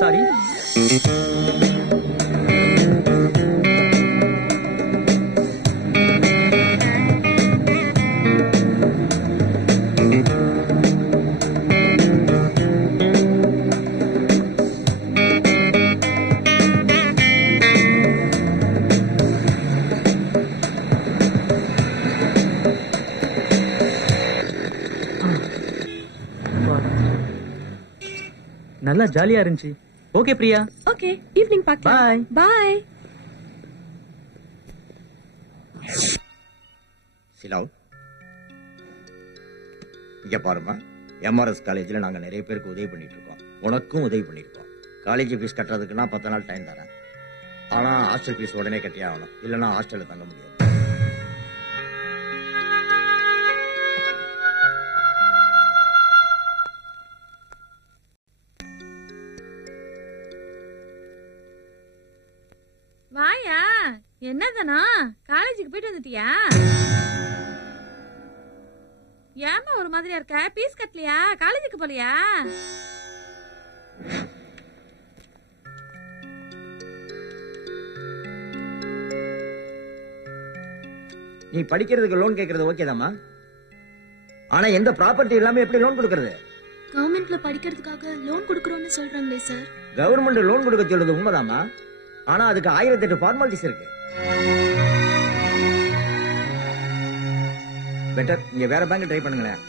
Sorry. நல்லா ஜாலியா இருந்துச்சு. ஓகே பிரியா. ஓகே, ஈவினிங் பார்க்கலாம். Bye bye. சிலாவ், இங்க பாருமா, எம்ஆர்எஸ் காலேஜ்ல நாங்க நிறைய பேருக்கு உதவி பண்ணிட்டு இருக்கோம். உனக்கும் உதவி பண்ணிருக்கோம். காலேஜ் ஃபீஸ் கட்டுறதுக்கு நான் 10 நாள் டைம் தரேன். ஆனா ஹாஸ்டல் ஃபீஸ் உடனே கட்டியே ஆகணும், இல்லைன்னா ஹாஸ்டல்ல தங்க முடியாது. வாயா, என்னதானா காலேஜுக்கு போயிட்டு வந்துட்டியா? ஏமா ஒரு மாதிரியா இருக்க? பீஸ் கட்டலையா? காலேஜுக்கு போலியா? நீ படிக்கிறதுக்கு லோன் கேட்கறது ஓகேதாமா, ஆனா எந்த ப்ராப்பர்ட்டி இல்லாம எப்படி லோன் கொடுக்கறது? கவர்மெண்ட்ல படிக்கிறதுக்காக லோன் கொடுக்கறோம்னு சொல்றாங்களே சார். கவர்மெண்ட் லோன் கொடுக்க சொல்றது உண்மைதாமா, ஆனா அதுக்கு 1008 ஃபார்மாலிட்டிஸ் இருக்கு. பெட்டர் இங்க வேற பேங்க் ட்ரை பண்ணுங்களேன்.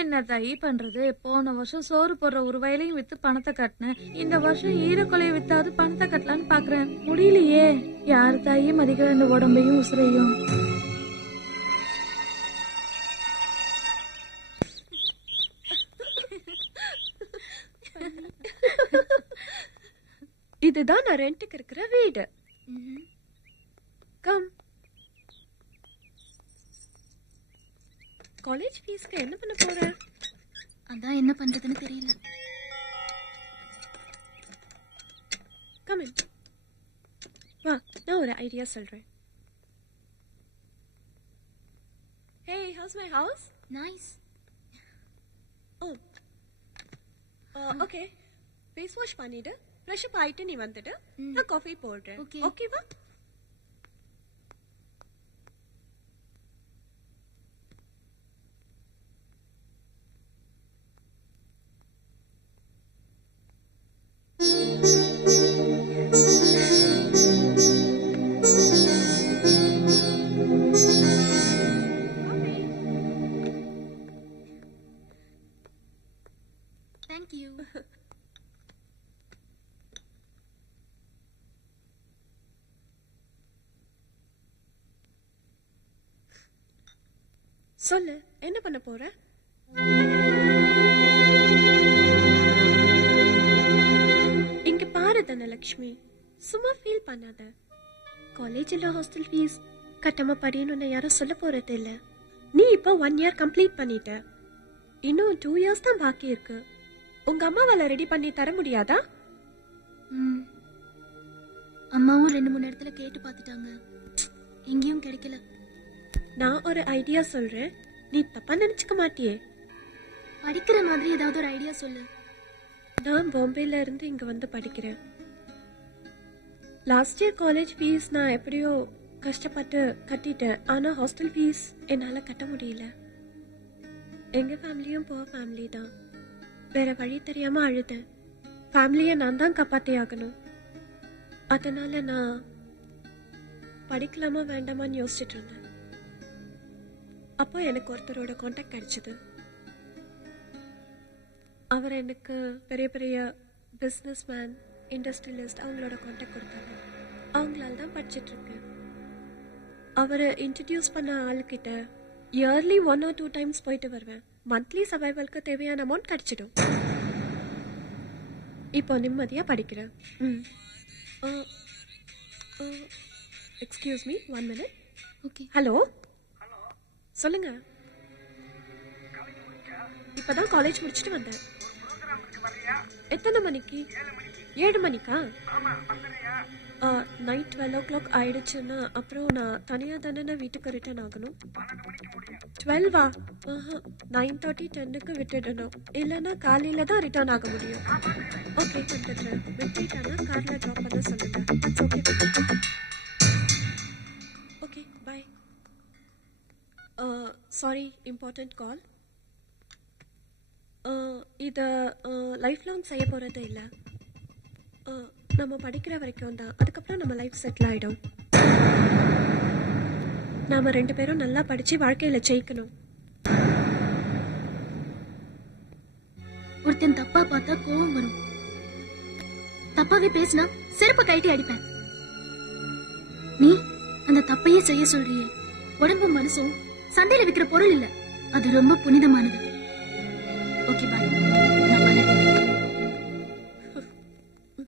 என்ன தாயி பண்றது? போன வருஷம் சோறு போடுற ஒரு வயலையும் வித்து பணத்தை கட்டினேன். இந்த வருஷம் ஈரக்கொலையை வித்தாவது பணத்தை கட்டலான்னு பாக்குறேன். முடியலையே. யாரு தாயி மதிக்கிற இந்த உடம்பையும் உசுரையும்? இதுதான் நான் ரெண்டுக்கு இருக்கிற வீடு. கம். காலேஜ் ஃபீஸ்க்கு என்ன பண்ண போற? அதான் என்ன பண்றதுன்னு தெரியல. Come in. வா, நான் ஒரு ஐடியா சொல்றேன். Hey, house my house? Nice. Oh, okay. Face wash பண்ணிட்டு ஃப்ரெஷ் அப் ஆயிட்டு நீ வந்துட்டு நான் காஃபி போடுறேன். ஓகேவா? Thank you. சொல்லு, என்ன பண்ண போற? இங்க பாரு தனலட்சுமி, சும்மா ஃபீல் பண்ணாத. காலேஜ்ல ஹாஸ்டல் ஃபீஸ் கட்டாம படின்னு யாரும் சொல்ல போறது இல்ல. நீ இப்ப 1 year கம்ப்ளீட் பண்ணிட்ட. இன்னும் 2 years தான் பாக்கி இருக்கு. உங்க அம்மாவால ரெடி பண்ணி தர முடியாதா? அம்மாவும் 2-3 இடத்துல கேட்டு பார்த்துட்டாங்க, எங்கேயும் கிடைக்கல. நான் ஒரு ஐடியா சொல்றேன், நீ தப்பா நினைச்சுக்க மாட்டியே? படிக்கிற மாதிரி ஏதாவது ஒரு ஐடியா சொல்லு. நான் பாம்பேல இருந்து இங்க வந்து படிக்கிறேன். லாஸ்ட் இயர் காலேஜ் ஃபீஸ் நான் எப்படியோ கஷ்டப்பட்டு கட்டிட்டேன். ஆனா ஹாஸ்டல் ஃபீஸ் என்னால கட்ட முடியல. எங்க ஃபேமிலியும் புவர் ஃபேமிலி தான். வேற வழி தெரியாம அழுதேன். ஃபேமிலியை நான் தான் காப்பாத்தி ஆகணும். அதனால நான் படிக்கலாமா வேண்டாமான்னு யோசிச்சுட்டு இருந்தேன். அப்போ எனக்கு ஒருத்தரோட கான்டாக்ட் கிடைச்சது. அவர் எனக்கு பெரிய பெரிய பிஸ்னஸ் மேன், இண்டஸ்ட்ரியலிஸ்ட் அவங்களோட கான்டாக்ட் கொடுத்தாங்க. அவங்களால தான் படிச்சுட்டு இருக்கேன். அவரை இன்ட்ரடியூஸ் பண்ண ஆளுக்கிட்ட இயர்லி 1 or 2 times போயிட்டு வருவேன். மந்த்லி சர்வைவலுக்கு தேவையான அமௌண்ட் கிடைச்சிடும். இப்போ நிம்மதியா படிக்கிறேன். Excuse me, 1 minute. Okay. Hello, சொல்லுங்க. இப்பதான் காலேஜ் முடிச்சுட்டு வந்தேன். எத்தனை மணிக்கு? 7 மணிக்கா? நைட் 12 ஆயிடுச்சுன்னா அப்புறம் நான் தனியா தானே வீட்டுக்கு ரிட்டர்ன் ஆகணும். 12 9:30 10க்கு விட்டுடணும். இல்லைன்னா காலையில தான் ரிட்டர்ன் ஆக முடியும். ஓகே வந்துடுறேன். விட்டுட்டானா கார்ல ட்ராப் பண்ண சொல்லுங்க. Okay bye. Sorry, important call. இதை லைஃப் லாங் செய்ய போகிறது இல்லை. நம்ம படிக்கிற வரைக்கும் தான். அதுக்கப்புறம் நம்ம லைஃப் செட்டில் ஆகிடும். நாம் 2 பேரும் நல்லா படித்து வாழ்க்கையில் ஜெயிக்கணும். ஒருத்தன் தப்பா பார்த்தா கோவம் வரும். தப்பாவே பேசினா செருப்பு கழட்டி அடிப்பேன். நீ அந்த தப்பையே செய்ய சொல்றியே. உடம்பும் மனசும் சந்தையில விற்கிற பொருள் இல்ல, அது ரொம்ப புனிதமானது. ஓகே பாய், நான் வரேன்.